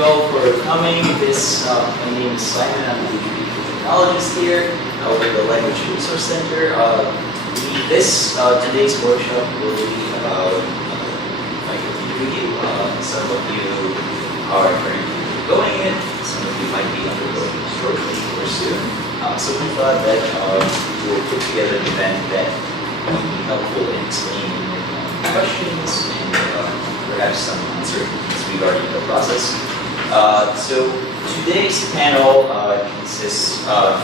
you all for coming. My name is Simon. I'm the technologist here with the Language Resource Center. Today's workshop will be about review. Some of you are currently going in, some of you might be undergoing shortly or soon. So we thought that we'll put together an event that will be helpful in explaining questions and perhaps some uncertainties regarding the process. So today's panel consists of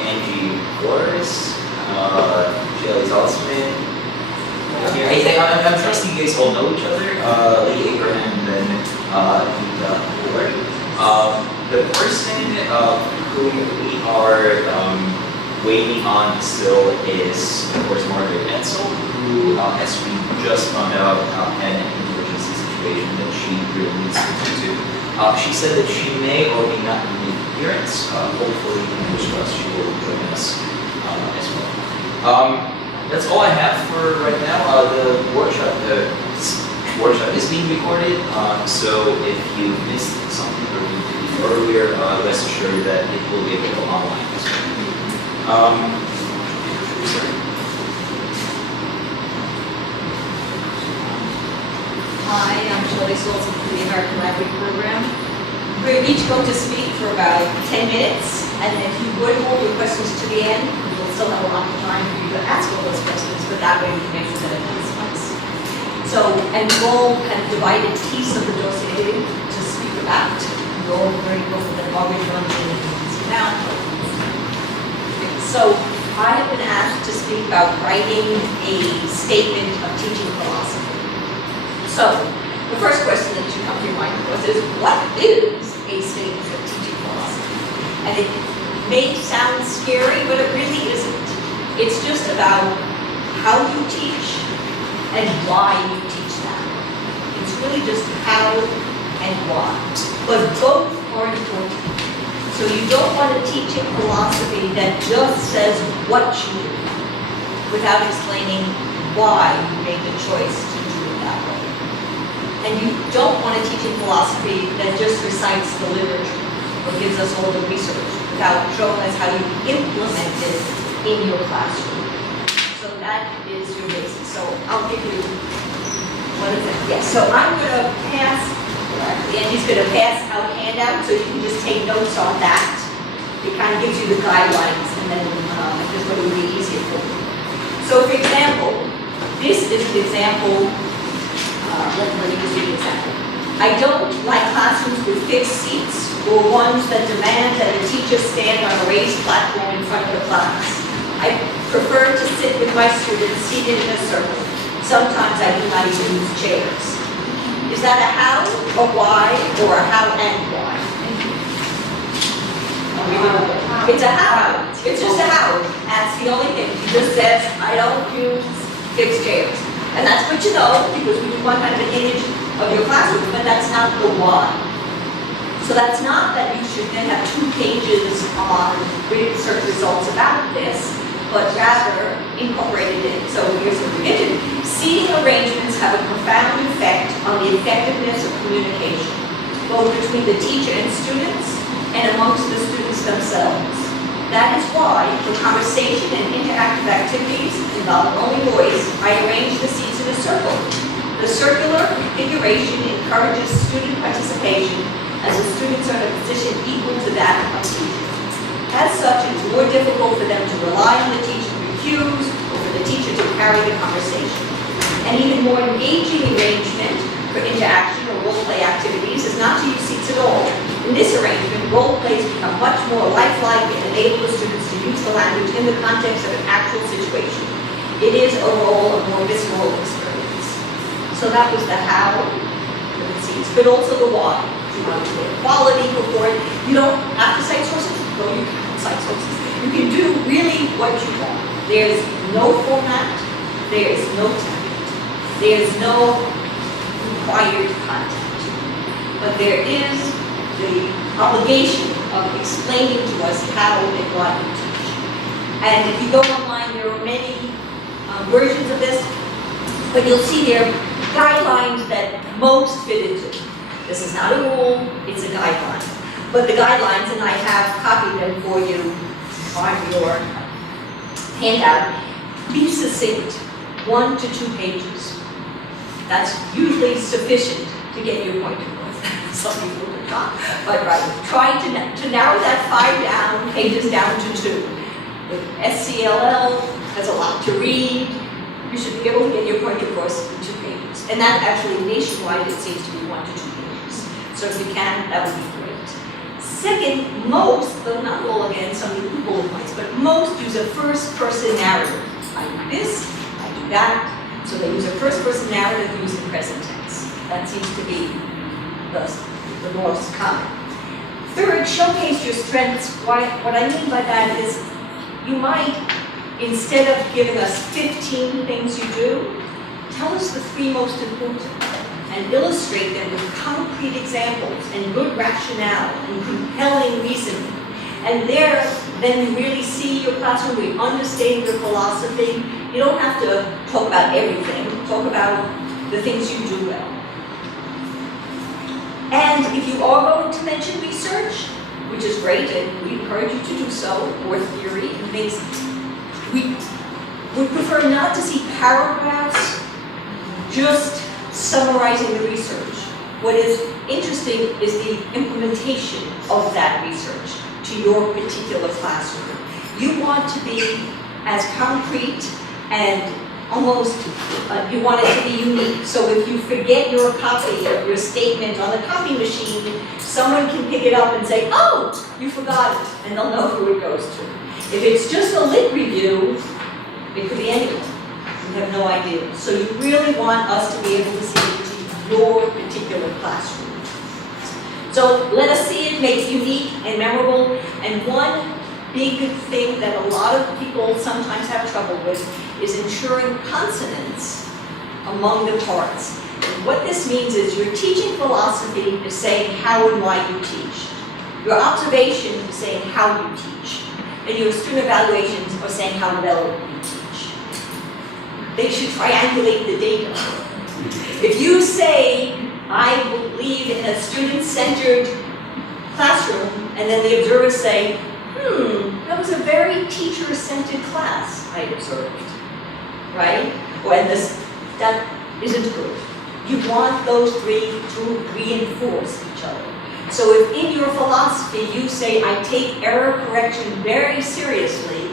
Angie Craig-Florez, Shelley Saltzman. I'm trusting you guys all know each other, Lee Abraham and then Jutta Schmiers-Heller. The person who we are waiting on still is, of course, Margaret Ansel, who, as we just found out, had an emergency situation that she really needs to attend to. She said that she may or may not make an appearance. Hopefully, fingers crossed, she will join us as well. That's all I have for right now. The workshop is being recorded, so if you missed something or need to leave earlier, rest assured that it will be available online as well. Hi, I'm Shelley Saltzman from the American Language Program. We're each going to speak for about 10 minutes, and if you would hold your questions to the end, we'll still have a lot of time for you to ask all those questions, but that way we can make sure that it makes sense. So, and we'll kind of divide a piece of the dossier to speak about. We'll very go for the mortgage loan and now. So, I have been asked to speak about writing a statement of teaching philosophy. So, the first question that should come to your mind, of course, is what is a statement of teaching philosophy? And it may sound scary, but it really isn't. It's just about how you teach and why you teach that. It's really just how and why. But both are important. So you don't want a teaching philosophy that just says what you do without explaining why you made the choice to do it that way. And you don't want a teaching philosophy that just recites the literature or gives us all the research without showing us how you implement it in your classroom. So that is your basis. So I'll give you, what is it? Yes, so I'm going to pass, Andy's going to pass out a handout so you can just take notes on that. It kind of gives you the guidelines and then this will be easier for you. So for example, this is an example. Let me just give you an example. I don't like classrooms with fixed seats or ones that demand that a teacher stand on a raised platform in front of the class. I prefer to sit with my students seated in a circle. Sometimes I do not even use chairs. Is that a how, a why, or a how and why? It's a how. It's just a how. That's the only thing. It just says, I don't use fixed chairs. And that's what you know, because we do one kind of an image of your classroom, but that's not the why. So that's not that you should then have 2 pages on research results about this, but rather incorporated in. So here's a revision. Seating arrangements have a profound effect on the effectiveness of communication, both between the teacher and students and amongst the students themselves. That is why, for conversation and interactive activities involving only voice, I arrange the seats in a circle. The circular configuration encourages student participation as the students are in a position equal to that of teachers. As such, it is more difficult for them to rely on the teacher to cues or for the teacher to carry the conversation. An even more engaging arrangement for interaction or role-play activities is not to use seats at all. In this arrangement, role-plays become much more lifelike and enable the students to use the language in the context of an actual situation. It is a role of more visceral experience. So that was the how for the seats, but also the why. You want to get quality report. You don't have to cite sources, though you can cite sources. You can do really what you want. There's no format, there's no template, there's no required content, but there is the obligation of explaining to us how and why you teach. And if you go online, there are many versions of this, but you'll see there guidelines that most fit into. This is not a rule, it's a guideline. But the guidelines, and I have copied them for you on your handout, be succinct, 1 to 2 pages. That's usually sufficient to get your point across. Some people do not, but try to narrow that 5 pages down to 2. With SCLL, has a lot to read. You should be able to get your point across in 2 pages. And that actually, nationwide, it seems to be 1 to 2 pages. So if you can, that would be great. Second, most, though not all again, some of the bullet points, but most use a first-person narrative. I do this, I do that. So they use a first-person narrative used in present tense. That seems to be the most common. Third, showcase your strengths. What I mean by that is you might, instead of giving us 15 things you do, tell us the 3 most important and illustrate them with concrete examples and good rationale and compelling reasoning. And there, then we really see your classroom, we understand your philosophy. You don't have to talk about everything, talk about the things you do well. And if you are going to mention research, which is great, and we encourage you to do so, or theory and things, we would prefer not to see paragraphs just summarizing the research. What is interesting is the implementation of that research to your particular classroom. You want to be as concrete and almost, you want it to be unique. So if you forget your copy of your statement on the copy machine, someone can pick it up and say, oh, you forgot it, and they'll know who it goes to. If it's just a lit review, it could be anyone. You have no idea. So you really want us to be able to see it to your particular classroom. So let us see it, make it unique and memorable. And one big thing that a lot of people sometimes have trouble with is ensuring consonance among the parts. And what this means is your teaching philosophy is saying how and why you teach. Your observation is saying how you teach. And your student evaluations are saying how well you teach. They should triangulate the data. If you say, I believe in a student-centered classroom, and then the observers say, that was a very teacher-centered class I observed, right? Well, that isn't good. You want those 3 to reinforce each other. So if in your philosophy you say, I take error correction very seriously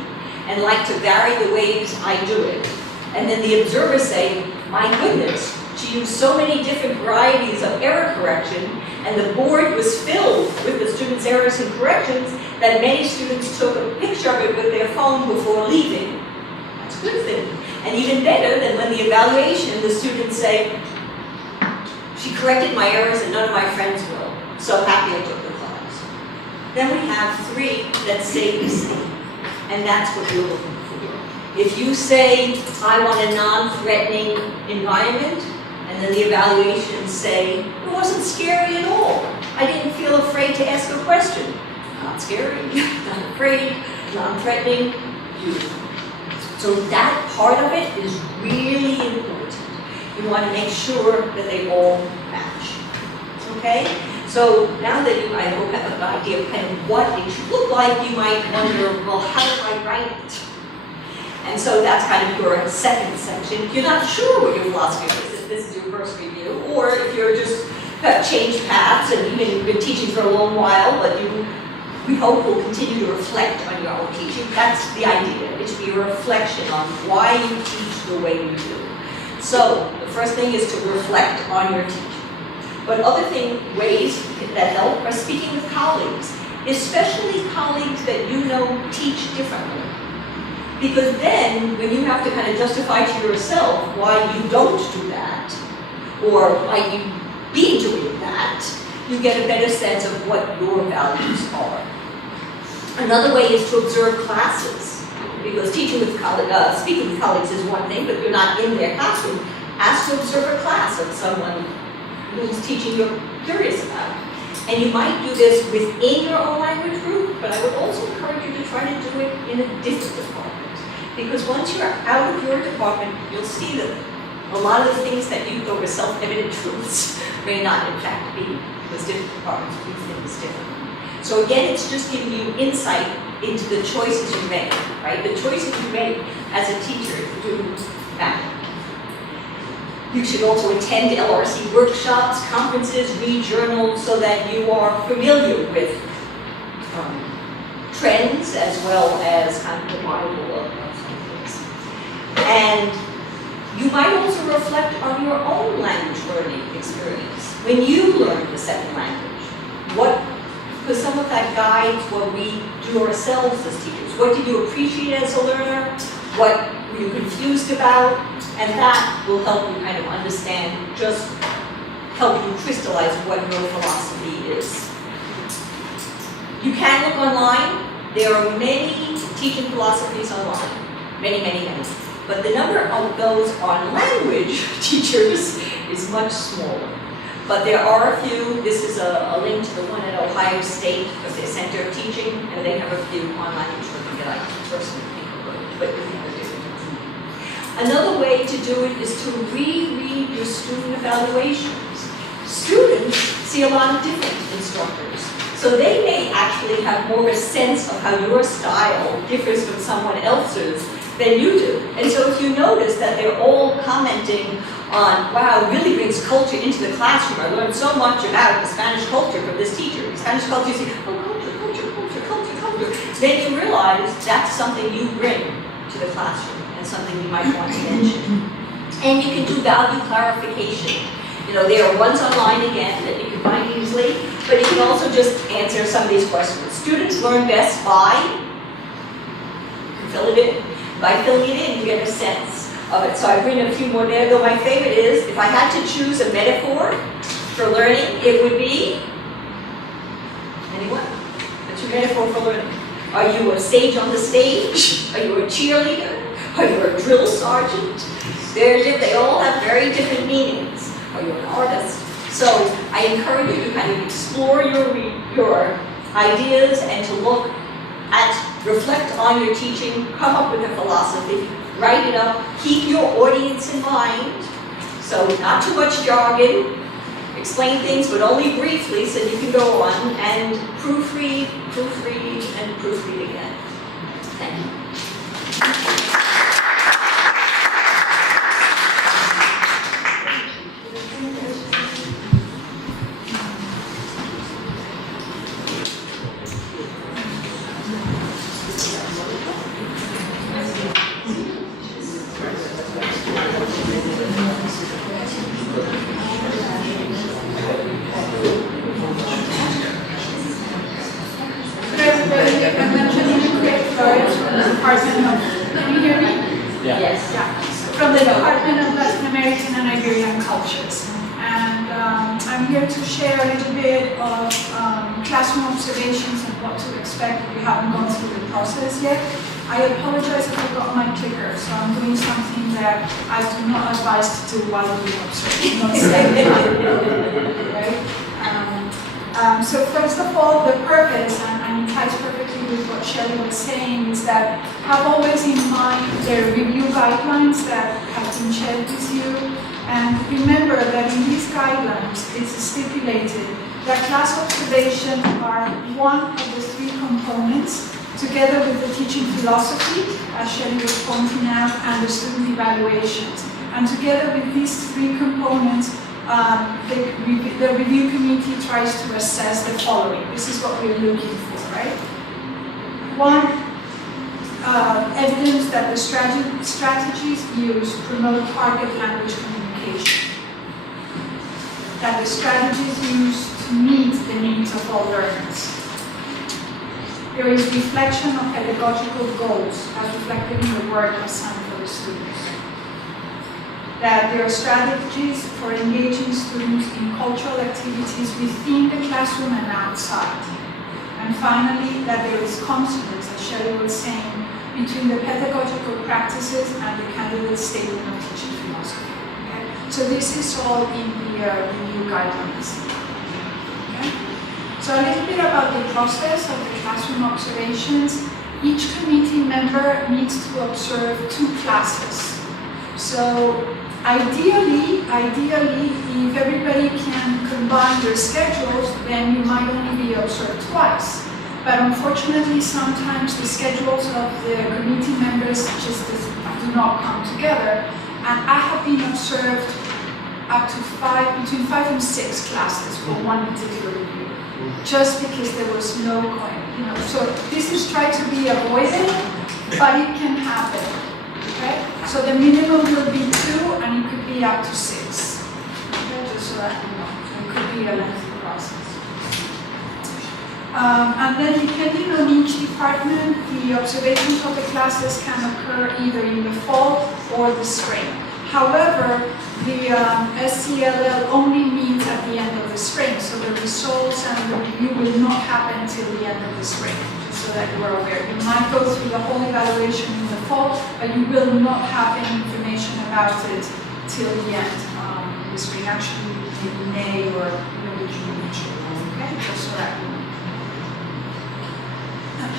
and like to vary the ways I do it, and then the observers say, my goodness, she used so many different varieties of error correction, and the board was filled with the students' errors and corrections that many students took a picture of it with their phone before leaving. That's a good thing. And even better than when the evaluation, the students say, she corrected my errors and none of my friends will. So happy I took the class. Then we have 3 that say the same. And that's what you're looking for. If you say, I want a non-threatening environment, and then the evaluations say, it wasn't scary at all. I didn't feel afraid to ask a question. Not scary, not afraid, non-threatening, beautiful. So that part of it is really important. You want to make sure that they all match. Okay? So now that you, I hope, have an idea of kind of what it should look like, you might wonder, well, how do I write it? And so that's kind of your second section. If you're not sure what your philosophy is, if this is your first review, or if you're just have changed paths and you've been teaching for a long while, but we hope will continue to reflect on your own teaching. That's the idea. It should be a reflection on why you teach the way you do. So the first thing is to reflect on your teaching. But other ways that help are speaking with colleagues, especially colleagues that you know teach differently. Because then, when you have to kind of justify to yourself why you don't do that, or why you be doing that, you get a better sense of what your values are. Another way is to observe classes, because teaching with speaking with colleagues is one thing, but you're not in their classroom. Ask to observe a class of someone who's teaching you're curious about. And you might do this within your own language group, but I would also encourage you to try to do it in a different department. Because once you're out of your department, you'll see that a lot of the things that you thought were self-evident truths may not in fact be, because different departments do things differently. So again, it's just giving you insight into the choices you make, right? The choices you make as a teacher do matter. You should also attend LRC workshops, conferences, read journals, so that you are familiar with trends as well as kind of the Bible of some things. And you might also reflect on your own language learning experience. When you learn the second language, because some of that guides what we do ourselves as teachers. What did you appreciate as a learner? What were you confused about? And that will help you kind of understand, just help you crystallize what your philosophy is. You can look online. There are many teaching philosophies online. Many, many, many. But the number of those on language teachers is much smaller. But there are a few. This is a link to the one at Ohio State, because they're Center of Teaching, and they have a few on language learning that I personally think are good, but you can do it. Another way to do it is to reread your student evaluations. Students see a lot of different instructors. So they may actually have more of a sense of how your style differs from someone else's than you do. And so if you notice that they're all commenting on, wow, it really brings culture into the classroom. I learned so much about the Spanish culture from this teacher. Spanish culture, you see, oh, culture. Then you realize that's something you bring to the classroom and something you might want to mention. And you can do value clarification. You know, there are ones online again that you can find easily, but you can also just answer some of these questions. Students learn best by, fill it in. By filling it in, you get a sense of it. So I've written a few more there, though my favorite is, if I had to choose a metaphor for learning, it would be, anyone? What's your metaphor for learning? Are you a sage on the stage? Are you a cheerleader? Are you a drill sergeant? They all have very different meanings. Are you an artist? So I encourage you to kind of explore your ideas and to look at, reflect on your teaching, come up with a philosophy, write it up, keep your audience in mind. So not too much jargon, explain things but only briefly so you can go on and proofread, and proofread again. Thank you. I'm Angelina Craig-Florez from the Department of, can you hear me? Yes. Yeah. From the Department of Latin American and Iberian Cultures. And I'm here to share a little bit of classroom observations and what to expect if you haven't gone through the process yet. I apologize if I got my clicker, so I'm doing something that I do not advise to do while doing observation. Right? So first of all, the purpose, and it ties perfectly with what Shelley was saying, is that have always in mind the review guidelines that have been shared with you. And remember that in these guidelines, it's stipulated that class observation are one of the three components, together with the teaching philosophy, as Shelley was pointing out, and the student evaluations. And together with these three components, the review committee tries to assess the following. This is what we're looking for, right? One, evidence that the strategies used promote target language communication. That the strategies used to meet the needs of all learners. There is reflection of pedagogical goals as reflected in the work assigned for the students. That there are strategies for engaging students in cultural activities within the classroom and outside. And finally, that there is consonance, as Shelley was saying, between the pedagogical practices and the candidate statement of teaching philosophy. Okay? So this is all in the review guidelines. Okay? So a little bit about the process of the classroom observations. Each committee member needs to observe 2 classes. So Ideally, if everybody can combine their schedules, then you might only be observed twice. But unfortunately, sometimes the schedules of the committee members just do not come together. And I have been observed up to between 5 and 6 classes for one particular review, just because there was no point, So this is tried to be avoided, but it can happen. Okay? So the minimum will be 2, and it could be up to 6. Okay? Just so that you know, it could be a lengthy process. And then depending on each department, the observations of the classes can occur either in the fall or the spring. However, the SCLL only meets at the end of the spring, so the results and the review will not happen until the end of the spring, just so that you are aware. You might go through the whole evaluation in the fall, but you will not have any information about it till the end in the spring, actually in May or maybe June, okay? Just so that you know.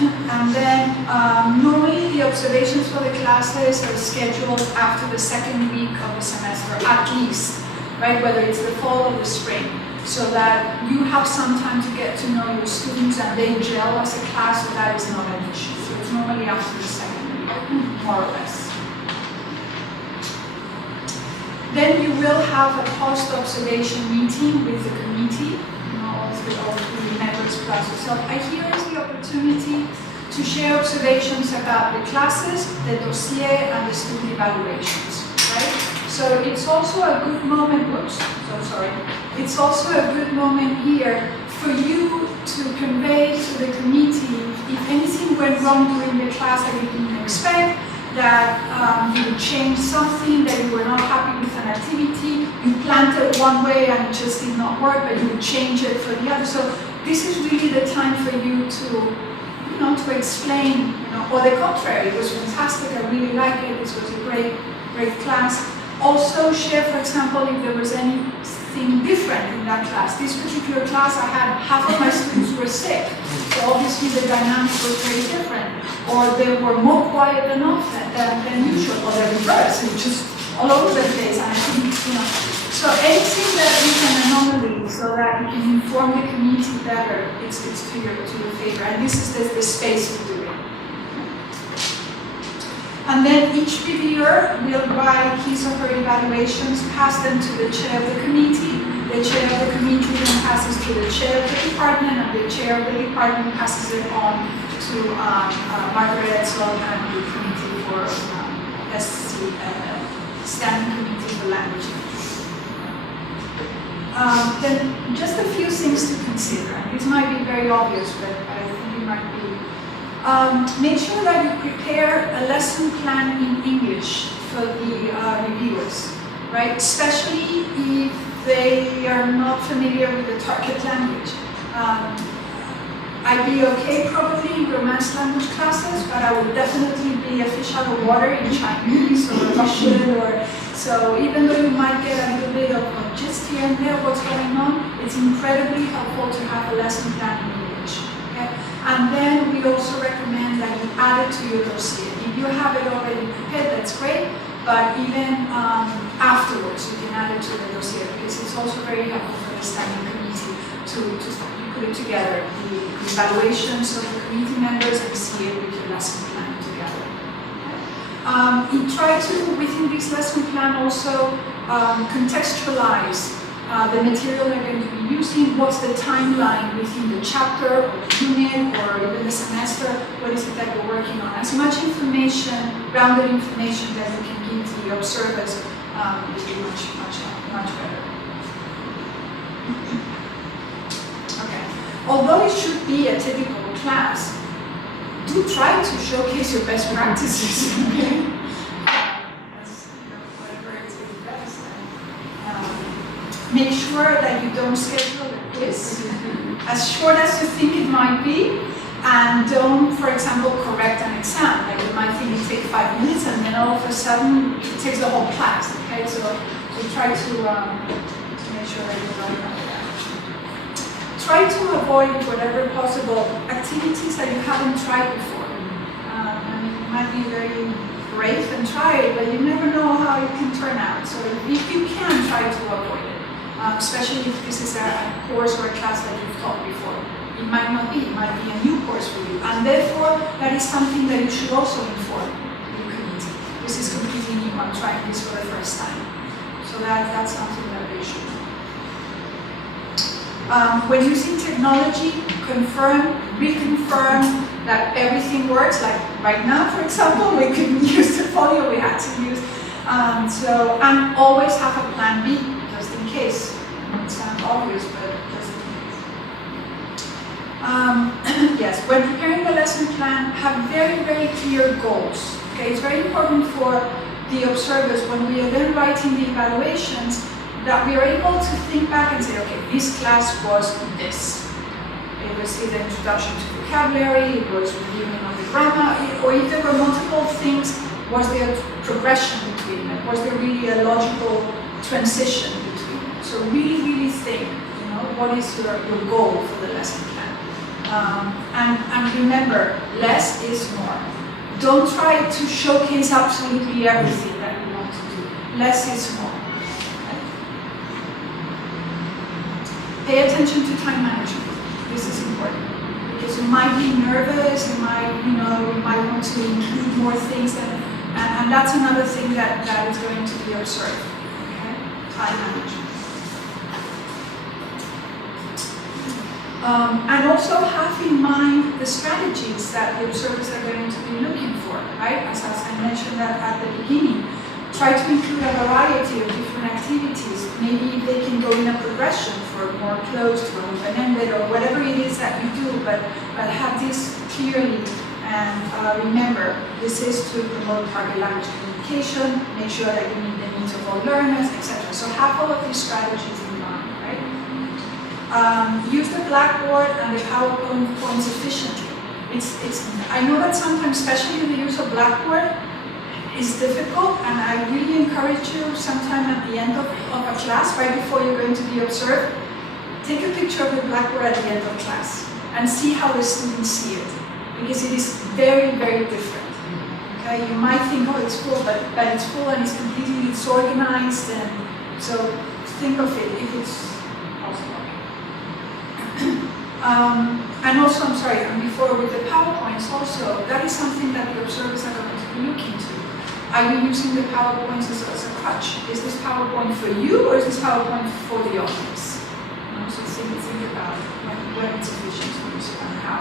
And then normally the observations for the classes are scheduled after the second week of the semester, at least, right? Whether it's the fall or the spring, so that you have some time to get to know your students and they gel as a class, so that is not an issue. So it's normally after the second week, more or less. Then you will have a post-observation meeting with the committee, all the members plus yourself. Here is the opportunity to share observations about the classes, the dossier, and the student evaluations, right? So it's also a good moment, it's also a good moment here for you to convey to the committee if anything went wrong during the class that you didn't expect, that you would change something, that you were not happy with an activity, you planned it one way and it just did not work, but you would change it for the other. So this is really the time for you to, to explain, or the contrary, it was fantastic, I really like it, this was a great class. Also share, for example, if there was anything different in that class. This particular class, I had half of my students were sick, so obviously the dynamic was very different. Or they were more quiet than usual, or the reverse, it's just all over the place, and I think, So anything that is an anomaly, so that you can inform the community better, it's to your favor, and this is the space to do it. And then each reviewer will write his or her evaluations, pass them to the chair of the committee. The chair of the committee then passes to the chair of the department, and the chair of the department passes it on to Margaret Edsel and the committee for Standing Committee for Language. Then just a few things to consider. This might be very obvious, but I think it might be. Make sure that you prepare a lesson plan in English for the reviewers, right? Especially if they are not familiar with the target language. I'd be okay probably in Romance language classes, but I would definitely be a fish out of water in Chinese or Russian so even though you might get a little bit of just here and there what's going on, it's incredibly helpful to have a lesson plan in English. Okay? And then we also recommend that you add it to your dossier. If you have it already prepared, that's great, but even afterwards you can add it to the dossier, because it's also very helpful for the standing committee to put it together, the evaluations of the committee members, and see it with your lesson plan together. You try to, within this lesson plan, also contextualize the material they're going to be using, what's the timeline within the chapter or the unit or even the semester, what is it that you're working on. As much information, rounded information that you can give the observers will be much better. Okay. Although it should be a typical class, do try to showcase your best practices, okay? Whatever it is best. Make sure that you don't schedule a quiz as short as you think it might be, and don't, for example, correct an exam. Like you might think it takes 5 minutes, and then all of a sudden it takes the whole class, okay? So try to make sure that you don't have that. Try to avoid, whatever possible, activities that you haven't tried before. It might be very brave and try it, but you never know how it can turn out. So if you can, try to avoid it, especially if this is a course or a class that you've taught before. It might not be, it might be a new course for you. And therefore, that is something that you should also inform your community. This is completely new, I'm trying this for the first time. So that's something that they should know. When using technology, confirm, reconfirm that everything works. Like right now, for example, we couldn't use the folio, we had to use. And always have a plan B, just in case. It sounds obvious, but just in case. Yes, when preparing the lesson plan, have very, very clear goals. Okay, it's very important for the observers when we are then writing the evaluations that we are able to think back and say, okay, this class was this. It was either introduction to vocabulary, it was reviewing of the grammar, or if there were multiple things, was there progression between them? Was there really a logical transition between them? So really, really think, what is your goal for the lesson plan? And remember, less is more. Don't try to showcase absolutely everything that you want to do. Less is more. Pay attention to time management. This is important because you might be nervous. You might want to include more things, and that's another thing that is going to be observed. Okay, time management. And also have in mind the strategies that the observers are going to be looking for. Right, as I mentioned that at the beginning. Try to include a variety of different activities. Maybe they can go in a progression for more closed or open-ended or whatever it is that you do, but have this clearly and remember, this is to promote target language communication, make sure that you meet the needs of all learners, etc. So have all of these strategies in mind, right? Use the Blackboard and the PowerPoint points efficiently. I know that sometimes, especially in the use of Blackboard, is difficult, and I really encourage you sometime at the end of a class, right before you're going to be observed, take a picture of the Blackboard at the end of class and see how the students see it, because it is very, very different. Okay, you might think, oh, it's full, but it's full and it's completely disorganized, and so think of it if it's possible. And also, I'm sorry, and before with the PowerPoints also, that is something that the observers are going to be looking to. Are you using the PowerPoints as a crutch? Is this PowerPoint for you, or is this PowerPoint for the audience? So think about when it's efficient to use it and how.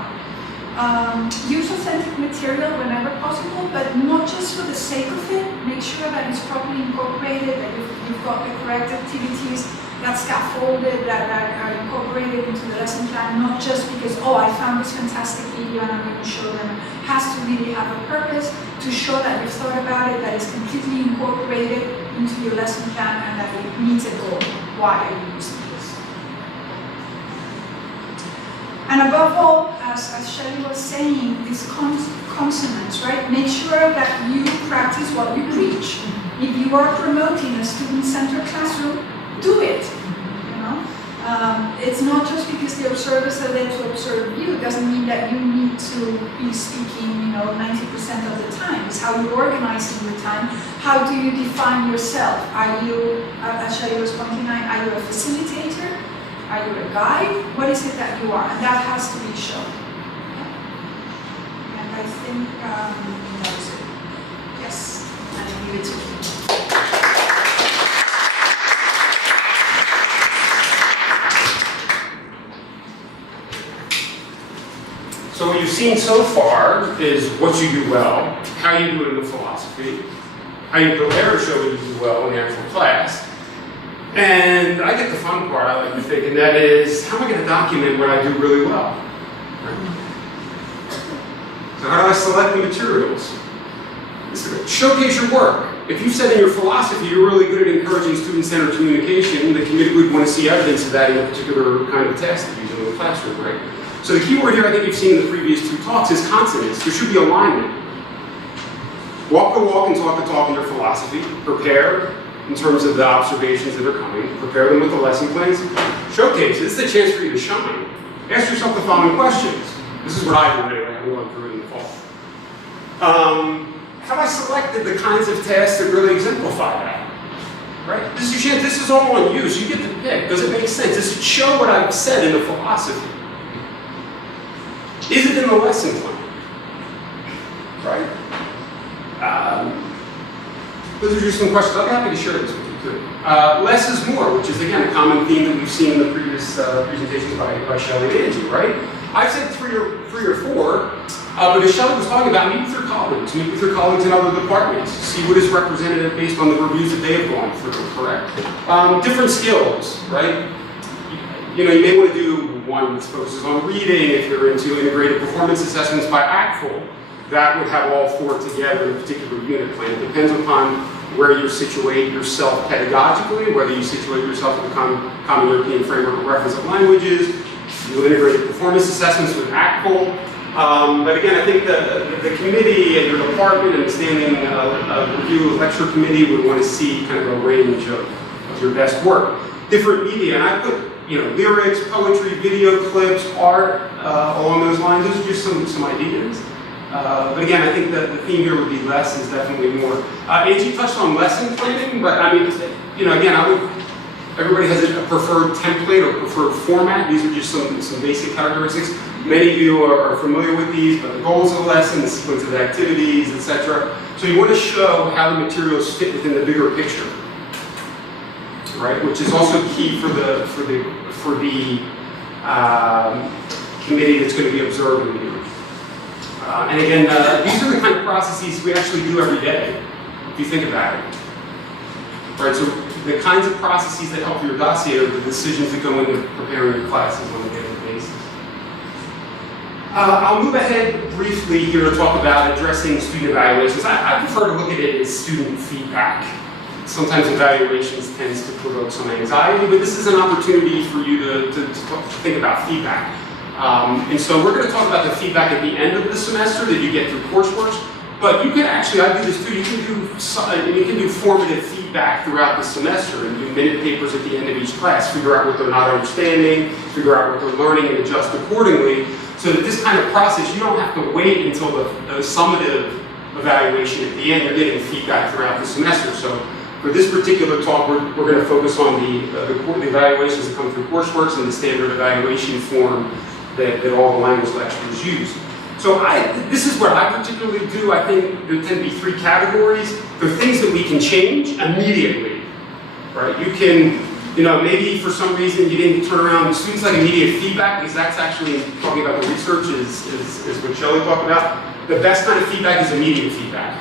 Use authentic material whenever possible, but not just for the sake of it. Make sure that it's properly incorporated, that you've got the correct activities that's scaffolded, that are incorporated into the lesson plan, not just because, oh, I found this fantastic video and I'm going to show them. It has to really have a purpose to show that you've thought about it, that it's completely incorporated into your lesson plan and that it meets a goal. Why are you using this? And above all, as Shelley was saying, these consonants, right? Make sure that you practice what you preach. If you are promoting a student-centered classroom, do it. It's not just because the observers are there to observe you. It doesn't mean that you need to be speaking, 90% of the time. It's how you're organizing your time. How do you define yourself? Are you, as Shelley was pointing out, are you a facilitator? Are you a guide? What is it that you are? And that has to be shown. And I think that was it. Yes, and I leave it to you. So what you've seen so far is what you do well, how you do it in the philosophy, how you prepare to show what you do well in the actual class, and I get the fun part, I like to think, and that is, how am I going to document what I do really well? So how do I select the materials? Showcase your work. If you said in your philosophy you're really good at encouraging student-centered communication, the committee would want to see evidence of that in a particular kind of task that you're doing in the classroom, right? So the key word here I think you've seen in the previous two talks is consonance. There should be alignment. Walk the walk and talk the talk in your philosophy. Prepare in terms of the observations that are coming. Prepare them with the lesson plans. Showcase. This is a chance for you to shine. Ask yourself the following questions. This is what I do anyway. I haven't gone through it in the fall. have I selected the kinds of tasks that really exemplify that? Right? This is your chance, this is all on you, so you get to pick. Does it make sense? Does it show what I've said in the philosophy? Is it in the lesson plan? Right? Those are just some questions. I'll be happy to share this with you too. Less is more, which is again a common theme that we've seen in the previous presentations by Shelley and Angie, right? I've said three or four, but as Shelley was talking about, meet with your colleagues in other departments, see what is representative based on the reviews that they have gone through, correct? Different skills, right? You know, you may want to do one that focuses on reading if you're into integrated performance assessments by ACTFL. That would have all four together in a particular unit plan. It depends upon where you situate yourself pedagogically, whether you situate yourself in the Common European Framework of Reference of Languages, with integrated performance assessments with ACTFL. But again, I think the committee and your department and the standing review lecture committee would want to see kind of a range of your best work. Different media, and I put lyrics, poetry, video clips, art, along those lines. Those are just some ideas. But again, I think the theme here would be less is definitely more. Angie touched on lesson planning, but I mean, again, everybody has a preferred template or preferred format. These are just some basic characteristics. Many of you are familiar with these, but the goals of the lesson, the sequence of activities, etc. So you want to show how the materials fit within the bigger picture, right? Which is also key for the committee that's going to be observing you. And again, these are the kind of processes we actually do every day, if you think about it. Right, so the kinds of processes that help your dossier are the decisions that go into preparing your classes on a daily basis. I'll move ahead briefly here to talk about addressing student evaluations. I prefer to look at it as student feedback. Sometimes evaluations tends to provoke some anxiety, but this is an opportunity for you to think about feedback. And so we're going to talk about the feedback at the end of the semester that you get through coursework. But you can actually, I do this too, you can do formative feedback throughout the semester and do minute papers at the end of each class, figure out what they're not understanding, figure out what they're learning and adjust accordingly, so that this kind of process, you don't have to wait until the summative evaluation at the end, you're getting feedback throughout the semester. So for this particular talk, we're going to focus on the evaluations that come through coursework and the standard evaluation form that all the language lecturers use. So this is what I particularly do. I think there tend to be three categories. There are things that we can change immediately, right? You can, maybe for some reason you didn't turn around. Students like immediate feedback, because that's actually, talking about the research is what Shelley talked about. The best kind of feedback is immediate feedback.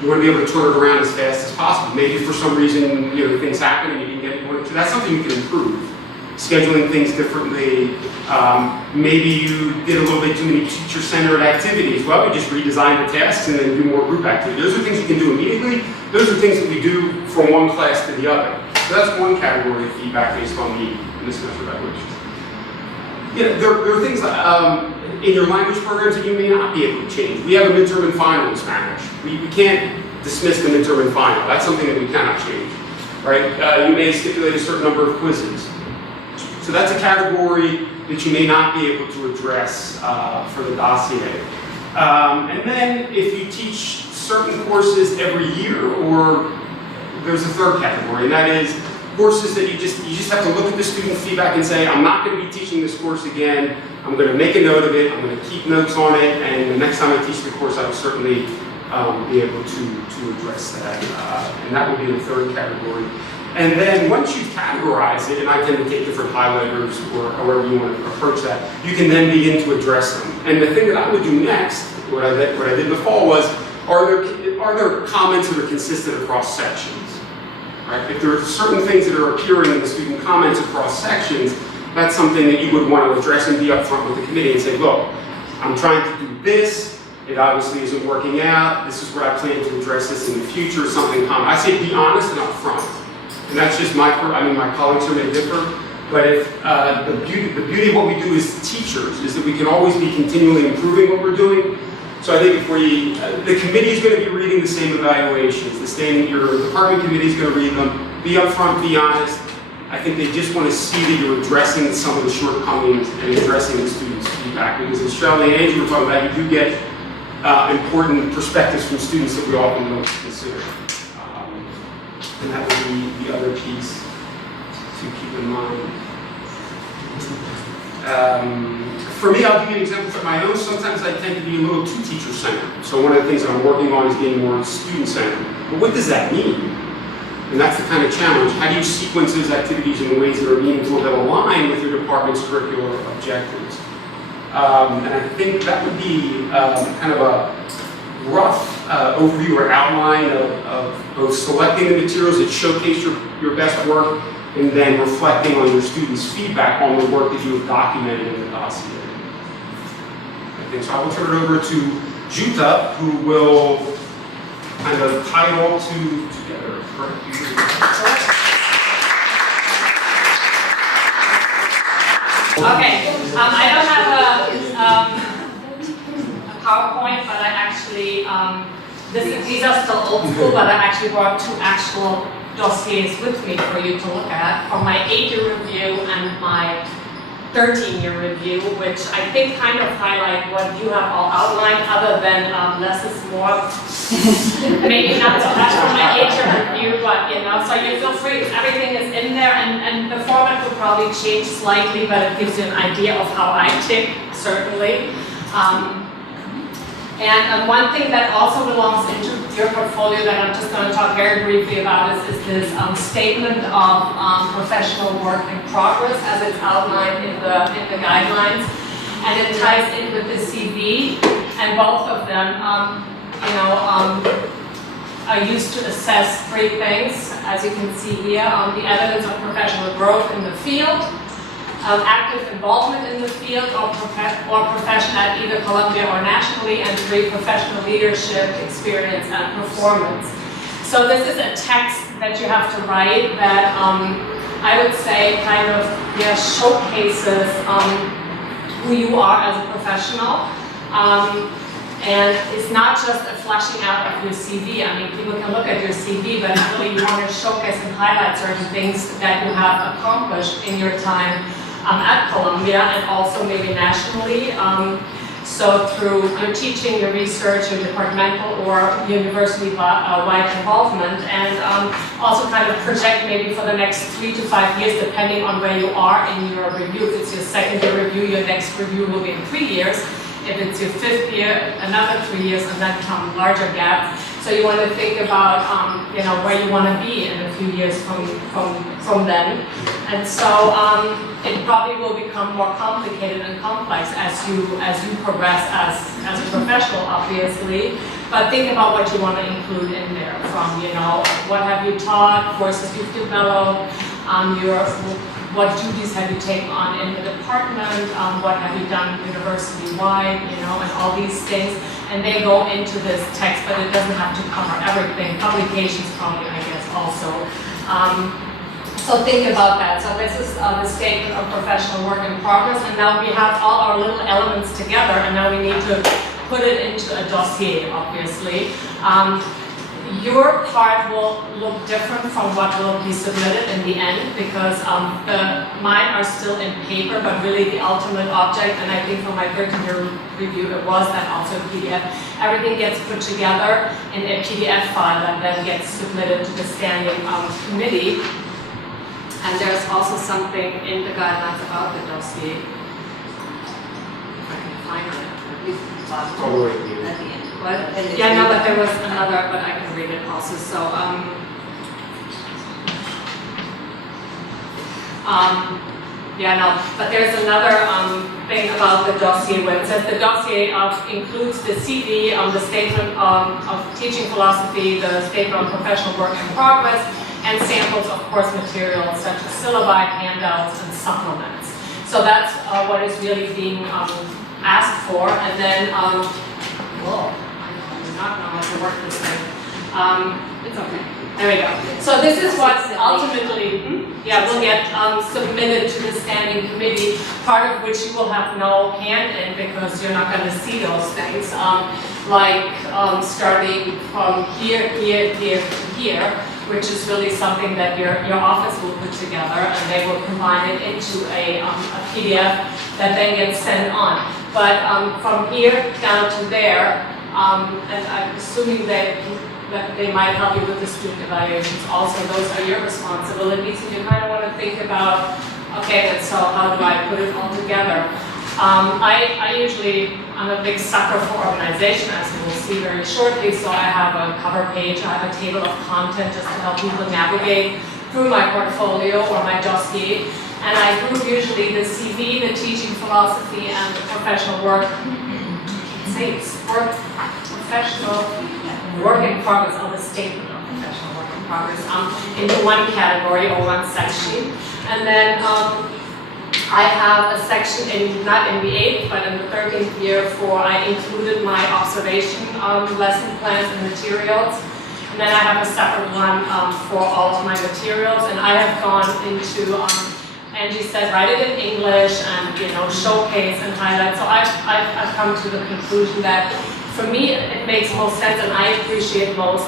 You want to be able to turn it around as fast as possible. Maybe for some reason, things happen and you didn't get what you wanted to. That's something you can improve. Scheduling things differently. Maybe you did a little bit too many teacher-centered activities. Well, we just redesign the tasks and then do more group activities. Those are things you can do immediately. Those are things that we do from one class to the other. So that's one category of feedback based on the semester evaluations. There are things in your language programs that you may not be able to change. We have a midterm and final in Spanish. We can't dismiss the midterm and final. That's something that we cannot change, right? You may stipulate a certain number of quizzes. So that's a category that you may not be able to address for the dossier. And then if you teach certain courses every year, or there's a third category, and that is courses that you just have to look at the student feedback and say, I'm not going to be teaching this course again. I'm going to make a note of it. I'm going to keep notes on it, and the next time I teach the course, I will certainly be able to address that. And that would be the third category. And then once you've categorized it, and I tend to take different highlighters or however you want to approach that, you can then begin to address them. And the thing that I would do next, what I did in the fall was, are there comments that are consistent across sections? Right? If there are certain things that are appearing in the student comments across sections, that's something that you would want to address and be upfront with the committee and say, look, I'm trying to do this, it obviously isn't working out, this is where I plan to address this in the future, something common. I say be honest and upfront. And that's just my colleagues here may differ, but if the beauty of what we do as teachers is that we can always be continually improving what we're doing. So I think if the committee is going to be reading the same evaluations, your department committee is going to read them, be upfront, be honest. I think they just want to see that you're addressing some of the shortcomings and addressing the students' feedback. Because as Shelley and Angie were talking about, you do get important perspectives from students that we often don't consider. And that would be the other piece to keep in mind. For me, I'll give you an example from my own. Sometimes I tend to be a little too teacher-centered. So one of the things that I'm working on is getting more student-centered. But what does that mean? And that's the kind of challenge. How do you sequence those activities in ways that are meaningful, that align with your department's curricular objectives? And I think that would be kind of a rough overview or outline of both selecting the materials that showcase your best work and then reflecting on your students' feedback on the work that you have documented in the dossier. Okay, so I will turn it over to Jutta, who will kind of tie it all together. Okay, I don't have a PowerPoint, but I actually, these are still old school, but I actually brought 2 actual dossiers with me for you to look at, from my 8-year review and my 13-year review, which I think kind of highlight what you have all outlined, other than less is more. Maybe not so much for my 8-year review, but so you feel free, everything is in there, and the format will probably change slightly, but it gives you an idea of how I tick, certainly. And one thing that also belongs into your portfolio that I'm just going to talk very briefly about is this statement of professional work in progress as it's outlined in the guidelines, and it ties in with the CV, and both of them, are used to assess 3 things, as you can see here: the evidence of professional growth in the field, active involvement in the field or profession at either Columbia or nationally, and 3, professional leadership, experience, and performance. So this is a text that you have to write that I would say kind of showcases who you are as a professional. And it's not just a fleshing out of your CV. I mean, people can look at your CV, but really you want to showcase and highlight certain things that you have accomplished in your time at Columbia, and also maybe nationally. So through your teaching, your research, your departmental or university-wide involvement, and also kind of project maybe for the next 3 to 5 years, depending on where you are in your review. If it's your 2nd year review, your next review will be in 3 years. If it's your 5th year, another 3 years, and then come larger gaps. So you want to think about, where you want to be in a few years from then. And so it probably will become more complicated and complex as you progress as a professional, obviously. But think about what you want to include in there, from what have you taught, courses you've developed, what duties have you taken on in the department, what have you done university-wide, and all these things. And they go into this text, but it doesn't have to cover everything. Publications probably, I guess, also. So think about that. So this is the statement of professional work in progress, and now we have all our little elements together, and now we need to put it into a dossier, obviously. Your part will look different from what will be submitted in the end, because mine are still in paper, but really the ultimate object, and I think for my 13-year review it was that also PDF. Everything gets put together in a PDF file that then gets submitted to the standing committee. And there's also something in the guidelines about the dossier. If I can find it, at least at the bottom. At the end. What? Yeah, no, but there was another, but I can read it also. So, but there's another thing about the dossier where it says the dossier includes the CV, the statement of teaching philosophy, the statement of professional work in progress, and samples of course materials such as syllabi, handouts, and supplements. So that's what is really being asked for. And then, whoa, I do not know how to work this thing. It's okay. There we go. So this is what ultimately, will get submitted to the standing committee, part of which you will have no hand in because you're not going to see those things. Starting from here, which is really something that your office will put together, and they will combine it into a PDF that then gets sent on. But from here down to there, And I'm assuming that they might help you with the student evaluations also. Those are your responsibilities, and you kind of want to think about, okay, then so how do I put it all together? I'm a big sucker for organization, as you will see very shortly, so I have a cover page, I have a table of content just to help people navigate through my portfolio or my dossier. And I group usually the CV, the teaching philosophy, and the professional work. Professional work in progress, or the statement of professional work in progress, into one category or one section. And then I have a section not in the 8th, but in the 13th year I included my observation lesson plans and materials. And then I have a separate one for all of my materials. And I have gone into, Angie said, write it in English and, showcase and highlight. So I've come to the conclusion that for me, it makes most sense, and I appreciate most.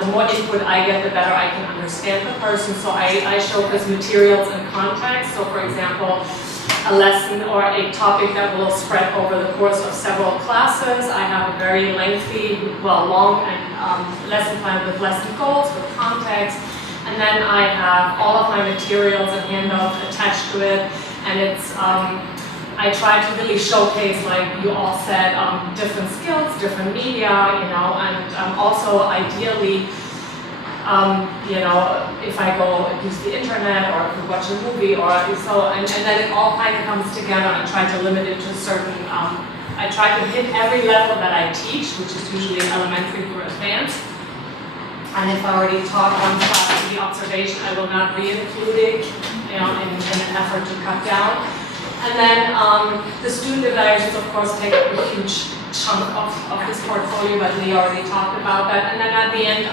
The more input I get, the better I can understand the person. So I showcase materials and context. So for example, a lesson or a topic that will spread over the course of several classes. I have a very lengthy, long and lesson plan with lesson goals, with context. And then I have all of my materials and handouts attached to it. And it's, I try to really showcase, like you all said, different skills, different media, and also ideally, if I go use the internet or watch a movie or so, and then it all kind of comes together, and try to limit it to certain, I try to hit every level that I teach, which is usually elementary through advanced. And if I already taught one class in the observation, I will not re-include it, in an effort to cut down. And then the student evaluations, of course, take a huge chunk of this portfolio, but we already talked about that. And then at the end,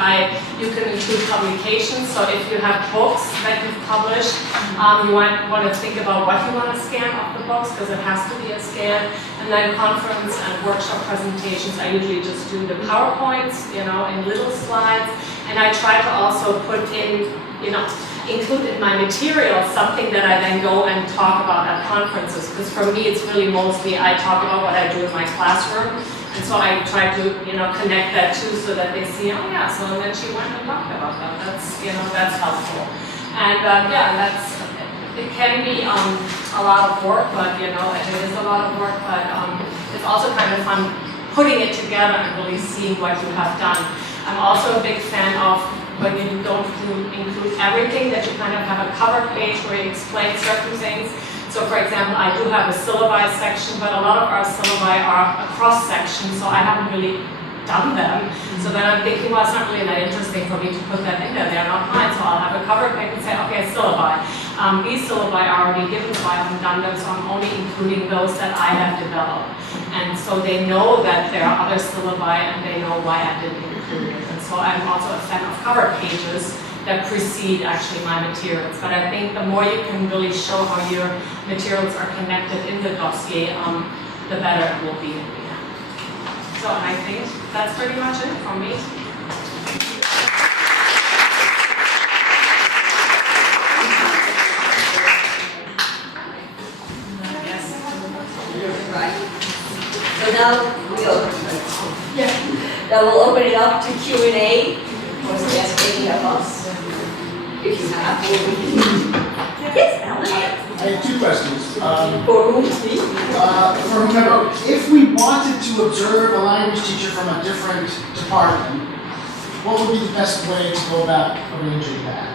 you can include publications. So if you have books that you've published, you might want to think about what you want to scan off the books, because it has to be a scan. And then conference and workshop presentations, I usually just do the PowerPoints, in little slides. And I try to also put in, include in my material something that I then go and talk about at conferences, because for me it's really mostly I talk about what I do in my classroom, and so I try to connect that too, so that they see, oh yeah, so and then she went and talked about that. That's helpful. And it can be a lot of work, but it is a lot of work, but it's also kind of fun putting it together and really seeing what you have done. I'm also a big fan of when you don't include everything, that you kind of have a cover page where you explain certain things. So for example, I do have a syllabi section, but a lot of our syllabi are a cross section, so I haven't really done them. So then I'm thinking, well, it's not really that interesting for me to put that in there. They're not mine, so I'll have a cover page and say, okay, syllabi. These syllabi are already given, so I haven't done them, so I'm only including those that I have developed. And so they know that there are other syllabi, and they know why I didn't include it. And so I'm also a fan of cover pages that precede actually my materials. But I think the more you can really show how your materials are connected in the dossier, the better it will be in the end. So I think that's pretty much it from me. So now we'll open it up to Q&A. Of course, ask any of us, if you have. Yes, Alan? I have two questions. For whom? For whomever, if we wanted to observe a language teacher from a different department, what would be the best way to go about arranging that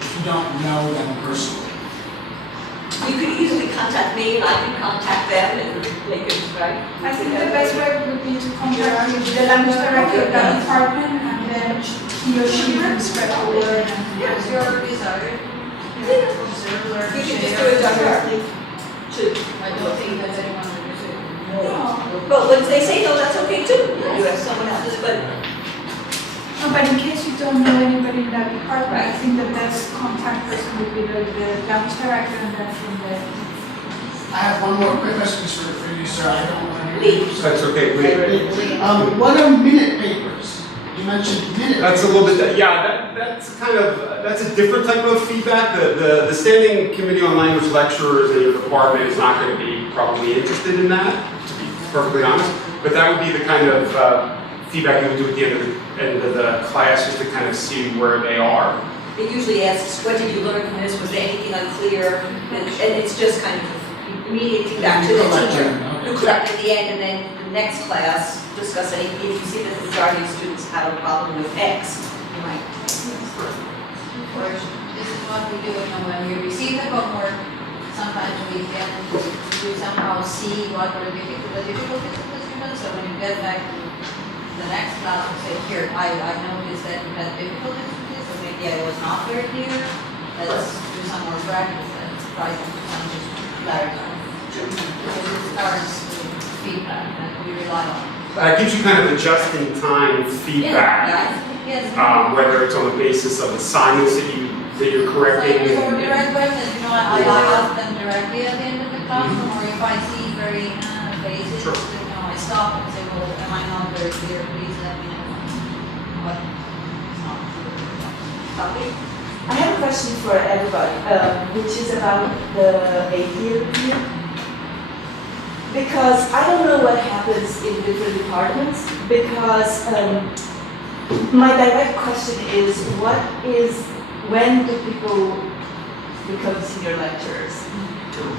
if you don't know them personally? You could easily contact me, and I can contact them, and they could, right? I think the best way would be to contact the language director of that department, and then he or she can spread the word. Yes, your desire. You can just do it directly to. I don't think that anyone will use it. No. But when they say no, that's okay too. You have someone else's, but No, but in case you don't know anybody in that department, I Right. think the best contact person would be the language director, and then from there. I have one more quick question for you, sir. I don't want to Lee. That's okay, wait. What are minute papers? You mentioned minute That's a papers. little bit, that's a different type of feedback. The Standing Committee on Language Lecturers in your department is not going to be probably interested in that, to be perfectly honest. But that would be the kind of feedback you would do at the end of the class just to kind of see where they are? It usually asks, what did you learn from this? Was there anything unclear? And it's just kind of immediate feedback to the teacher. Who correct at the end, and then the next class discuss any, if you see that the majority of students have a problem with X, you might. Or this is what we do, when we receive the homework, sometimes we can somehow see what were the difficulties of the students, so when you get back to the next class and say, here, I noticed that you had difficulties with this, or maybe I was not very clear, let's do some more practice and try to just clarify. Because it starts with feedback that we rely on. It gives you kind of a just-in-time feedback. Yes. Whether it's on the basis of assignments that you're correcting. So for direct questions, I ask them directly at the end of the classroom, or if I see very basic, Sure. I stop and say, well, am I not very clear? Please let me know what is not clear. I have a question for everybody, which is about the 8-year review. Because I don't know what happens in different departments, because my direct question is, when do people become senior lecturers?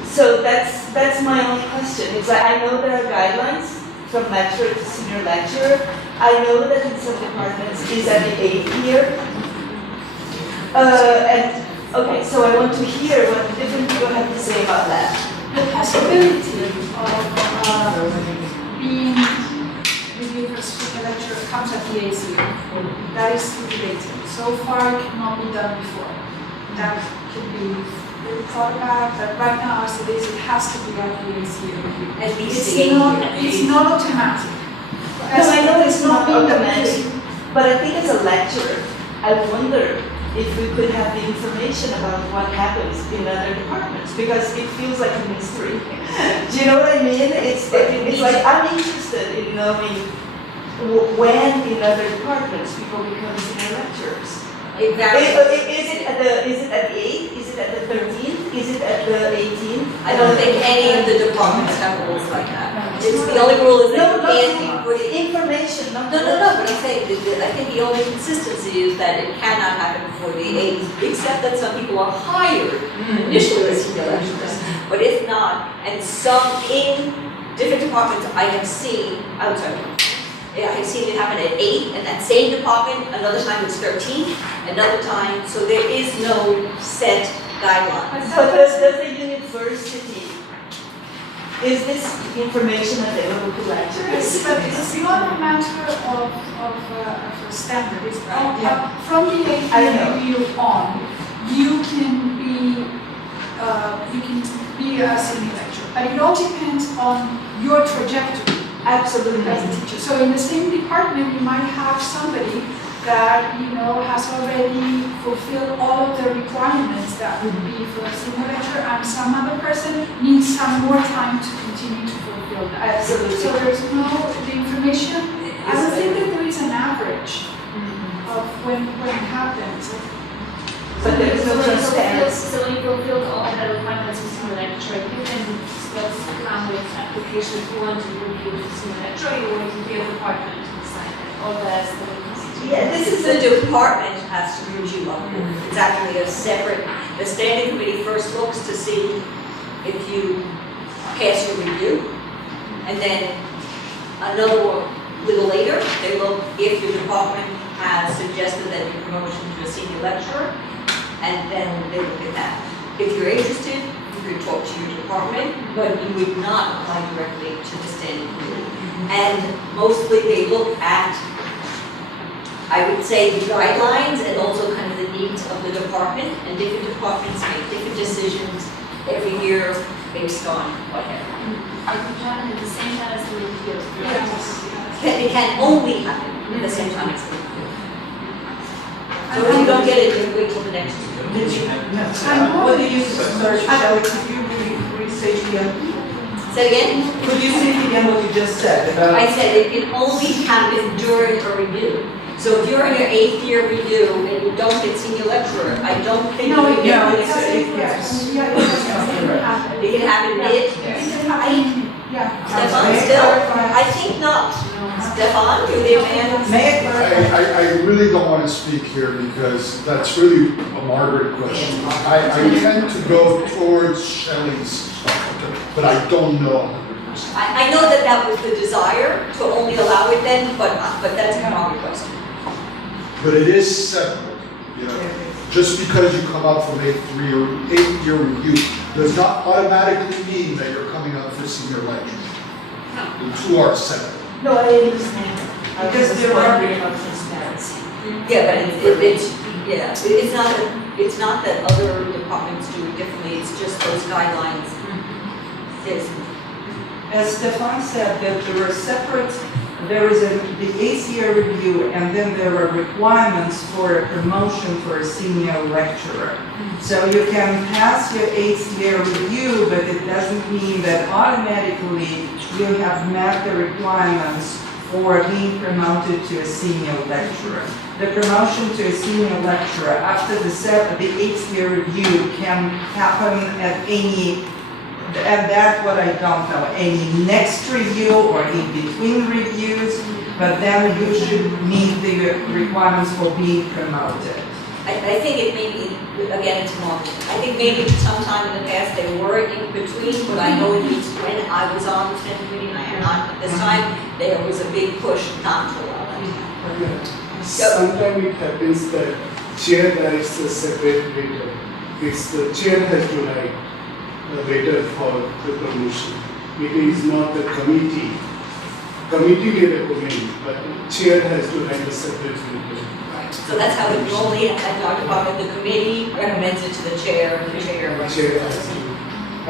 So that's my only question. It's like, I know there are guidelines from lecturer to senior lecturer. I know that in some departments is at the 8th year. Okay, so I want to hear what different people have to say about that. The possibility of being reviewed as senior lecturer comes at the 8th year. That is stipulated. So far, it cannot be done before. That can be thought about, but right now, as it is, it has to be at the 8th year. At least It's the 8th not, year. it's not automatic. No, I know it's not automatic, but I think as a lecturer, I wonder if we could have the information about what happens in other departments, because it feels like a mystery. Do you know what I mean? It's like, I'm interested in knowing when in other departments people become senior lecturers. Exactly. Is it at the 8th? Is it at the 13th? Is it at the 18th? I don't think any of the departments have rules like that. It's the only rule is that you can't be putting. Information, not No, but I'm saying, I think the only consistency is that it cannot happen before the 8th, except that some people are hired initially as senior lecturers. But if not, and some in different departments I have seen, I have seen it happen at 8 in that same department, another time it's 13, another time, so there is no set guideline. So does the university, is this information available to lecturers? Yes, but it's not a matter of a standard. It's from the 8th I year know. review on, you can be a senior lecturer, but it all depends on your trajectory. Absolutely. As a teacher. So in the same department, you might have somebody that, has already fulfilled all of the requirements that would be for a senior lecturer, and some other person needs some more time to continue to fulfill that. Absolutely. So there's the information, I don't think that there is an average of when it happens. But there is no transparency. So when you fulfill all the requirements of senior lecturer, you can come with application if you want to review the senior lecturer, you want to be a department to decide that, or the Yeah, this is the department has to review on it. It's actually a separate, the standing committee first looks to see if you pass your review. And then another little later, they look if your department has suggested that you promotion to a senior lecturer, and then they look at that. If you're interested, you could talk to your department, but you would not apply directly to the standing committee. And mostly they look at, I would say, the guidelines and also kind of the needs of the department, and different departments make different decisions every year based on whatever. It can happen at the same time as the review. It can only happen at the same time as the review. So if you don't get it, you wait till the next year. What did you search, Shelley? Could you re-say it again? Say it again? Could you say it again what you just said about? I said it can only happen during a review. So if you're in your 8th year review and you don't get senior lecturer, I don't think you can get it it. yes. Yeah, it doesn't happen. It can happen mid. It can happen, yeah. Stefan, still? I think not. Stefan, you the man? May I I really don't want to speak here because that's really a Margaret question. I tend to go towards Shelley's, but I don't know 100%. I know that that was the desire to only allow it then, but that's a wrong question. But it is separate, you know. Just because you come up from 8-year review does not automatically mean that you're coming up for senior lecture. The two are separate. No, I understand. Because there are- wondering about transparency. Yeah, but it's not that other departments do it differently, it's just those guidelines. Yes. As Stefan said, that there are separate, there is the 8th-year review, and then there are requirements for a promotion for a senior lecturer. So you can pass your 8th-year review, but it doesn't mean that automatically you have met the requirements for being promoted to a senior lecturer. The promotion to a senior lecturer after the 8th-year review can happen at any, and that's what I don't know, any next review or in between reviews, but then you should meet the requirements for being promoted. I think it may be, again, it's wrong. I think maybe sometime in the past they were in between, but I know at least when I was on the STEM committee, and I am not at this time, there was a big push not to allow that. Sometimes it happens that chair writes a separate letter. It's the chair has to write a letter for the promotion. It is not the committee. Committee may recommend, but chair has to write a separate letter. So that's how it normally, I talked about it, the committee recommends it to the chair, and the chair writes Chair it. has to.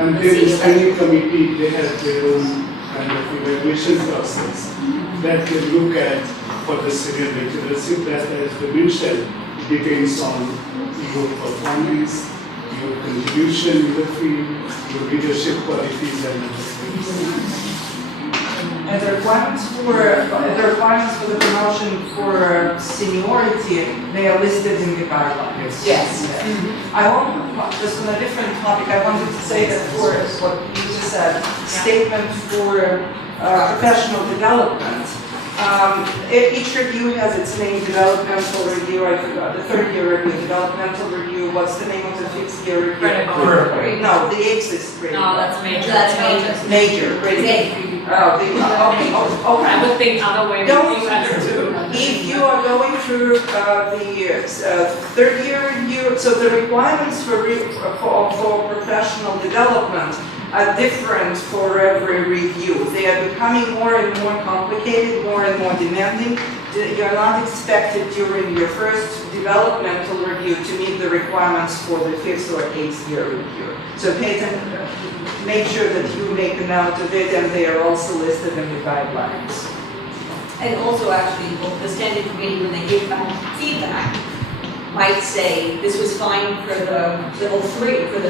And there is any committee, they have their own kind of evaluation process that they look at for the senior lecturership. That, as the mentioned, depends on your performance, your contribution in the field, your leadership qualities and other things. And the requirements for the promotion for seniority, they are listed in the guidelines. Yes. I want, just on a different topic, I wanted to say that for what you just said, statement for professional development. Each review has its name, developmental review, I forgot, the 3rd-year review, developmental review, what's the name of the 5th-year review? Critical. No, the 8th is critical. No, that's major. That's major. Major, critical. Oh, okay. I would think other way would be better too. If you are going through the 3rd-year review, so the requirements for professional development are different for every review. They are becoming more and more complicated, more and more demanding. You're not expected during your first developmental review to meet the requirements for the 5th or 8th-year review. So pay attention, make sure that you make a note of it, and they are also listed in the guidelines. And also actually, the standing committee, when they give back feedback, might say, this was fine for the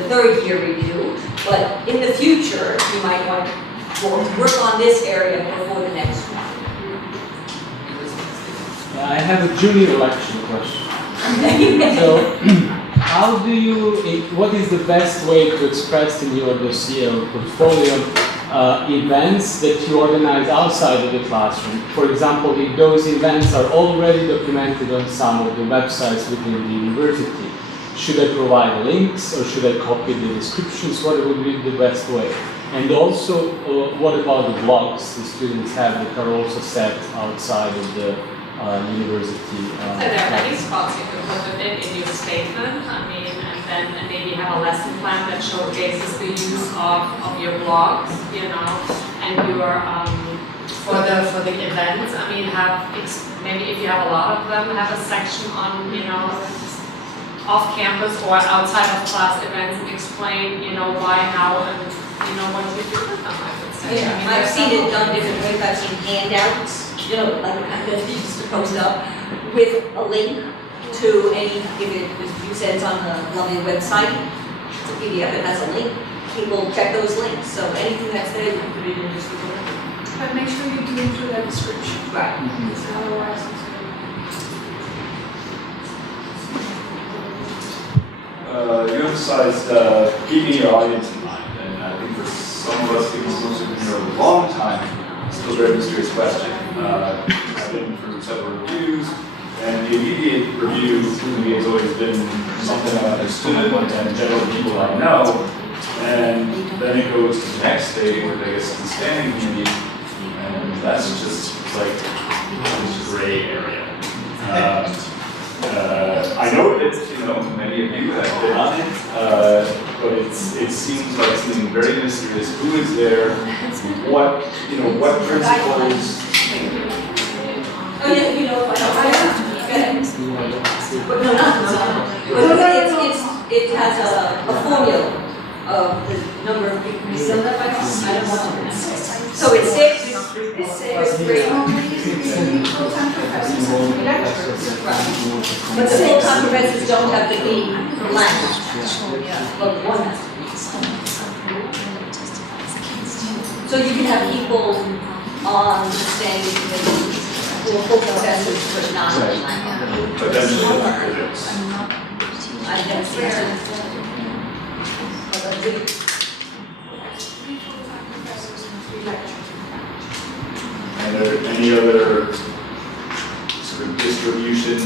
3rd-year review, but in the future, you might want to work on this area before the next one. I have a junior election question. So, how do you, what is the best way to express in your dossier or portfolio events that you organize outside of the classroom? For example, if those events are already documented on some of the websites within the university, should I provide links or should I copy the descriptions? What would be the best way? And also, what about the blogs the students have that are also set outside of the university? So there are many spots you can put it in your statement, I mean, and then maybe have a lesson plan that showcases the use of your blogs, you know, and your, for the events, I mean, maybe if you have a lot of them, have a section on, you know, off-campus or outside of class events and explain, you know, why, how, and, you know, what you do with them, I would say. Yeah, I mean, I've there's seen it some- done different ways. I've seen handouts, you know, like kind of used to post up with a link to any, if you said it's on the lovely website, it's a PDF, it has a link, people check those links, so anything that's there, you can put it in your school. But make sure you do include that description. Right. Because otherwise it's You emphasized keeping your audience in mind, and I think for some of us, people who've been here a long time, it's still a very mysterious question. I've been through several reviews, and the immediate review to me has always been something I understood and general people I know. And then it goes to the next stage, where I guess the standing committee, and that's just like this gray area. I know that many of you have been on it, but it seems like something very mysterious. Who is there? What principles? Oh yeah, but no, it has a formula of the number of people. You know that by heart? I don't want to. So it says three. But the full-time professors don't have to be from language. But one has to be. So you can have people on the standing committee who are full professors but not in language. Potentially physics. I never seen it. But I do. And are there any other sort of distribution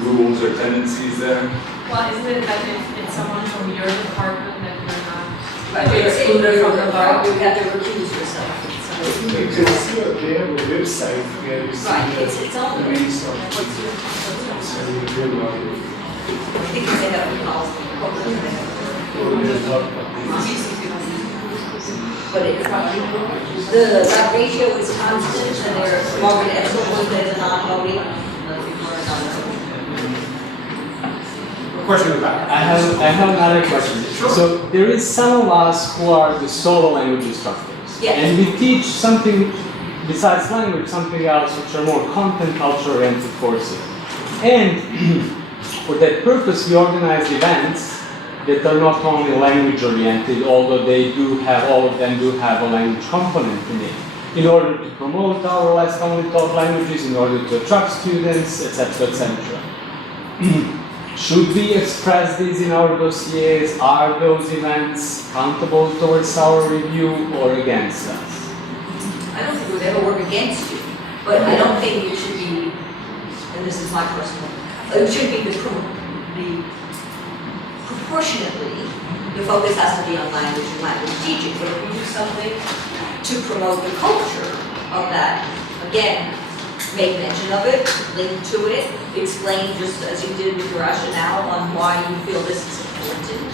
rules or tendencies there? Well, isn't it that if it's someone from your department that you're not Right, excluded from the vote? you have to recuse yourself. You can see that they have a website where you see Right, it's on the the. names of What's your? so you can read about it. I think they have a policy. But that ratio is constant, and there, Margaret Edsel was there as a non-voting. Question in the back. I have another question. So there is some of us who are the solo language instructors. Yes. And we teach something besides language, something else, which are more content culture oriented courses. And for that purpose, we organize events that are not only language oriented, although all of them do have a language component in it, in order to promote our less commonly taught languages, in order to attract students, etc., etc. Should we express these in our dossiers? Are those events countable towards our review or against us? I don't think it would ever work against you, but I don't think it should be, and this is my personal, it should be proportionately, the focus has to be on language and language teaching, but if we do something to promote the culture of that, again, make mention of it, link to it, explain just as you did with your rationale on why you feel this is important,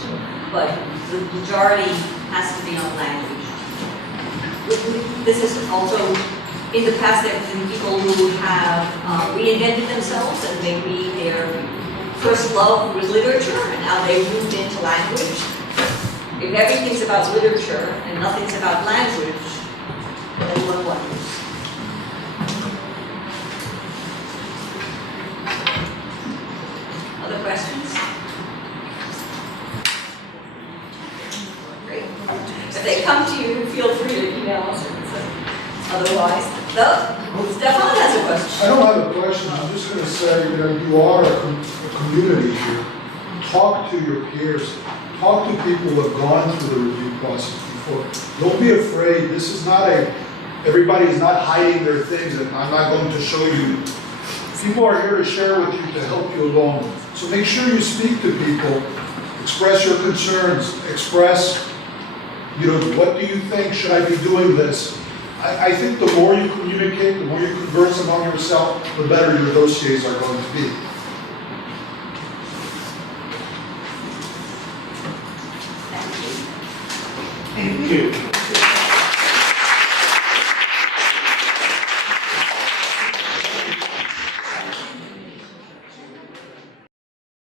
but the majority has to be on language. This is also, in the past, there have been people who have reinvented themselves and maybe their first love was literature and now they moved into language. If everything's about literature and nothing's about language, then one wonders. Other questions? Great. If they come to you, feel free to email us. Otherwise, Stefan has a question. I don't have a question. I'm just going to say, you are a community here. Talk to your peers. Talk to people who have gone through the review process before. Don't be afraid. This is not everybody is not hiding their things, and I'm not going to show you. People are here to share with you to help you along. So make sure you speak to people, express your concerns, express, what do you think? Should I be doing this? I think the more you communicate, the more you converse among yourself, the better your dossiers are going to be.